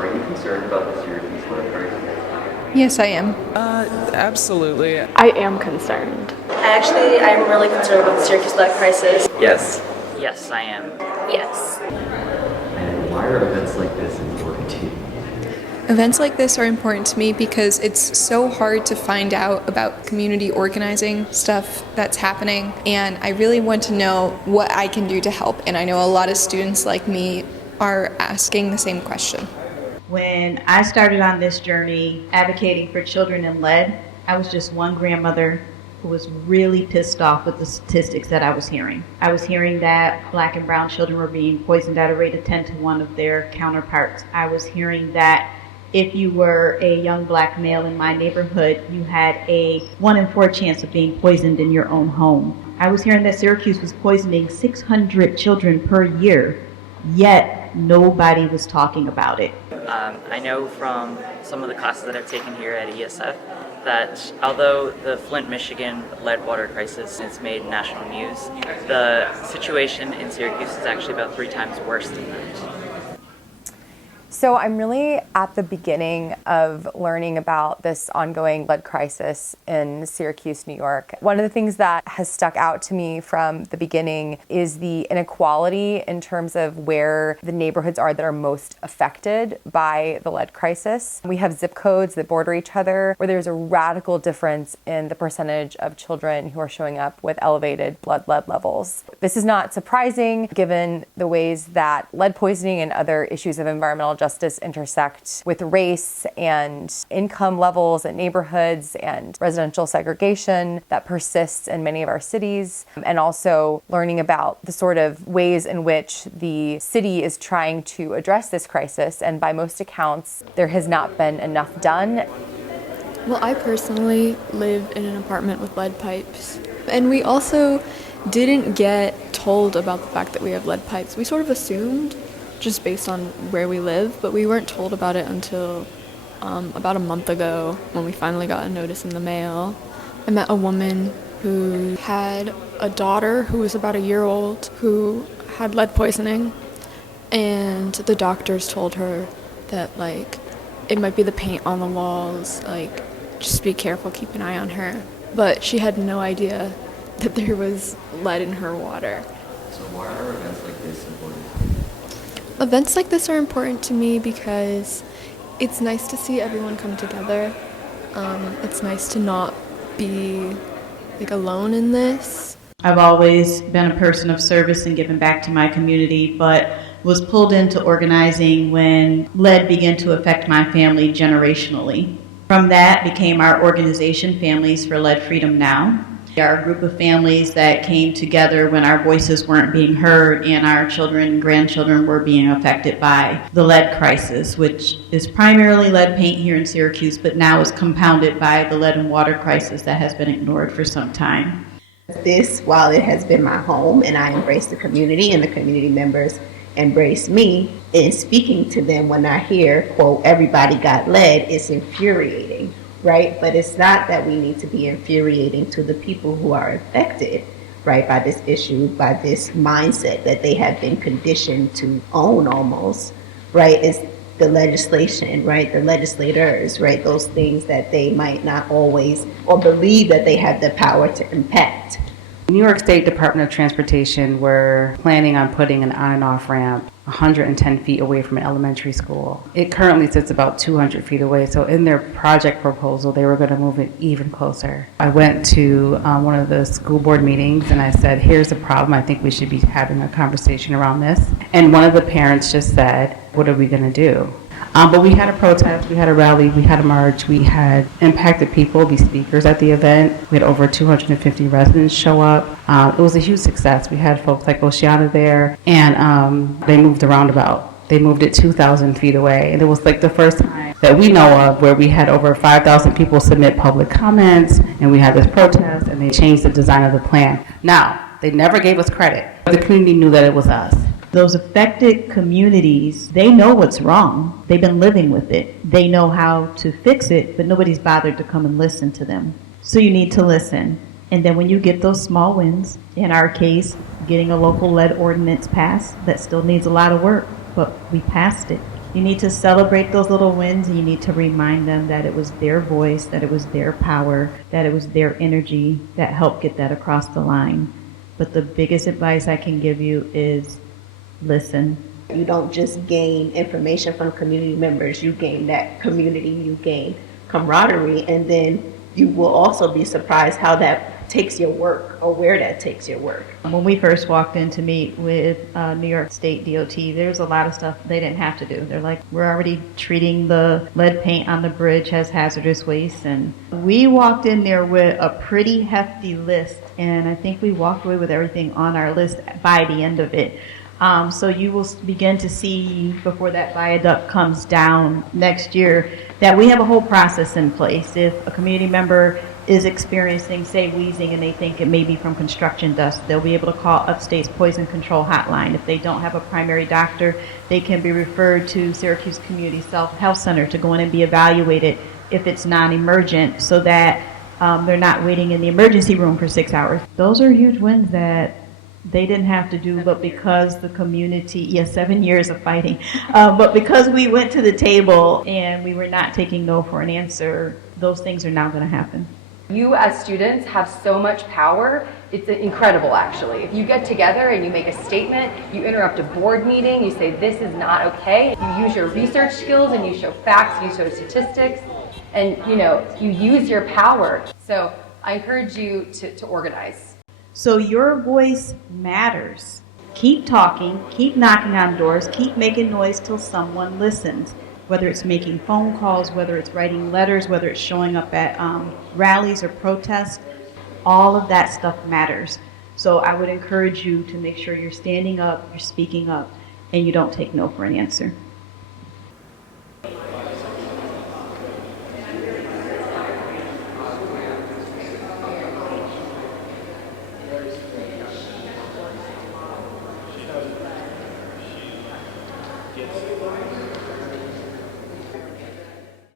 Are you concerned about the Syracuse lead crisis? Yes, I am. Absolutely. I am concerned. I'm really concerned about the Syracuse lead crisis. Yes. Yes, I am. Yes. And why are events like this important to you? Events like this are important to me because it's so hard to find out about community organizing stuff that's happening, and I really want to know what I can do to help, and I know a lot of students like me are asking the same question. When I started on this journey advocating for children in lead, I was just one grandmother who was really pissed off with the statistics that I was hearing. I was hearing that Black and brown children were being poisoned at a rate of 10 to 1 of their counterparts. I was hearing that if you were a young Black male in my neighborhood, you had a 1 in 4 chance of being poisoned in your own home. I was hearing that Syracuse was poisoning 600 children per year, yet nobody was talking about it. I know from some of the classes that I've taken here at ESF that although the Flint, Michigan lead water crisis has made national news, the situation in Syracuse is actually about 3 times worse than that. So I'm really at the beginning of learning about this ongoing lead crisis in Syracuse, New York. One of the things that has stuck out to me from the beginning is the inequality in terms of where the neighborhoods are that are most affected by the lead crisis. We have zip codes that border each other where there's a radical difference in the percentage of children who are showing up with elevated blood lead levels. This is not surprising given the ways that lead poisoning and other issues of environmental justice intersect with race and income levels and neighborhoods and residential segregation that persists in many of our cities, and also learning about the sort of ways in which the city is trying to address this crisis, and by most accounts, there has not been enough done. Well, I personally live in an apartment with lead pipes, and we also didn't get told about the fact that we have lead pipes. We sort of assumed just based on where we live, but we weren't told about it until about a month ago when we finally got a notice in the mail. I met a woman who had a daughter who was about a year old who had lead poisoning, and the doctors told her that it might be the paint on the walls, just be careful, keep an eye on her. But she had no idea that there was lead in her water. So why are events like this important? Events like this are important to me because it's nice to see everyone come together. It's nice to not be alone in this. I've always been a person of service and given back to my community, but was pulled into organizing when lead began to affect my family generationally. From that became our organization, Families for Lead Freedom Now. We are a group of families that came together when our voices weren't being heard and our children and grandchildren were being affected by the lead crisis, which is primarily lead paint here in Syracuse, but now is compounded by the lead and water crisis that has been ignored for some time. This, while it has been my home and I embrace the community and the community members embrace me, in speaking to them when I hear, quote, everybody got lead, it's infuriating. Right? But it's not that we need to be infuriating to the people who are affected, right, by this issue, by this mindset that they have been conditioned to own almost, right? It's the legislation, right? The legislators, right? Those things that they might not always or believe that they have the power to impact. New York State Department of Transportation were planning on putting an on and off ramp 110 feet away from an elementary school. It currently sits about 200 feet away, so in their project proposal, they were going to move it even closer. I went to one of the school board meetings and I said, here's the problem, I think we should be having a conversation around this. And one of the parents just said, what are we going to do? But we had a protest, we had a rally, we had a march, we had impacted people be speakers at the event. We had over 250 residents show up. It was a huge success. We had folks like Oceanna there, and they moved the roundabout. They moved it 2,000 feet away, and it was the first time that we know of where we had over 5,000 people submit public comments, and we had this protest, and they changed the design of the plan. Now, they never gave us credit. The community knew that it was us. Those affected communities, they know what's wrong. They've been living with it. They know how to fix it, but nobody's bothered to come and listen to them. So you need to listen. And then when you get those small wins, in our case, getting a local lead ordinance passed, that still needs a lot of work, but we passed it. You need to celebrate those little wins, and you need to remind them that it was their voice, that it was their power, that it was their energy that helped get that across the line. But the biggest advice I can give you is listen. You don't just gain information from community members, you gain that community, you gain camaraderie, and then you will also be surprised how that takes your work or where that takes your work. When we first walked in to meet with New York State DOT, there's a lot of stuff they didn't have to do. They're like, we're already treating the lead paint on the bridge as hazardous waste. And we walked in there with a pretty hefty list, and I think we walked away with everything on our list by the end of it. So you will begin to see before that viaduct comes down next year that we have a whole process in place. If a community member is experiencing, say, wheezing and they think it may be from construction dust, they'll be able to call Upstate's Poison Control Hotline. If they don't have a primary doctor, they can be referred to Syracuse Community Health Center to go in and be evaluated if it's non-emergent, so that they're not waiting in the emergency room for 6 hours. Those are huge wins that they didn't have to do, but because the community, 7 years of fighting, but because we went to the table and we were not taking no for an answer, those things are now going to happen. You as students have so much power. It's incredible, actually. If you get together and you make a statement, you interrupt a board meeting, you say this is not okay, you use your research skills and you show facts, you show statistics, and you use your power. So I encourage you to organize. So your voice matters. Keep talking, keep knocking on doors, keep making noise till someone listens. Whether it's making phone calls, whether it's writing letters, whether it's showing up at rallies or protests, all of that stuff matters. So I would encourage you to make sure you're standing up, you're speaking up, and you don't take no for an answer.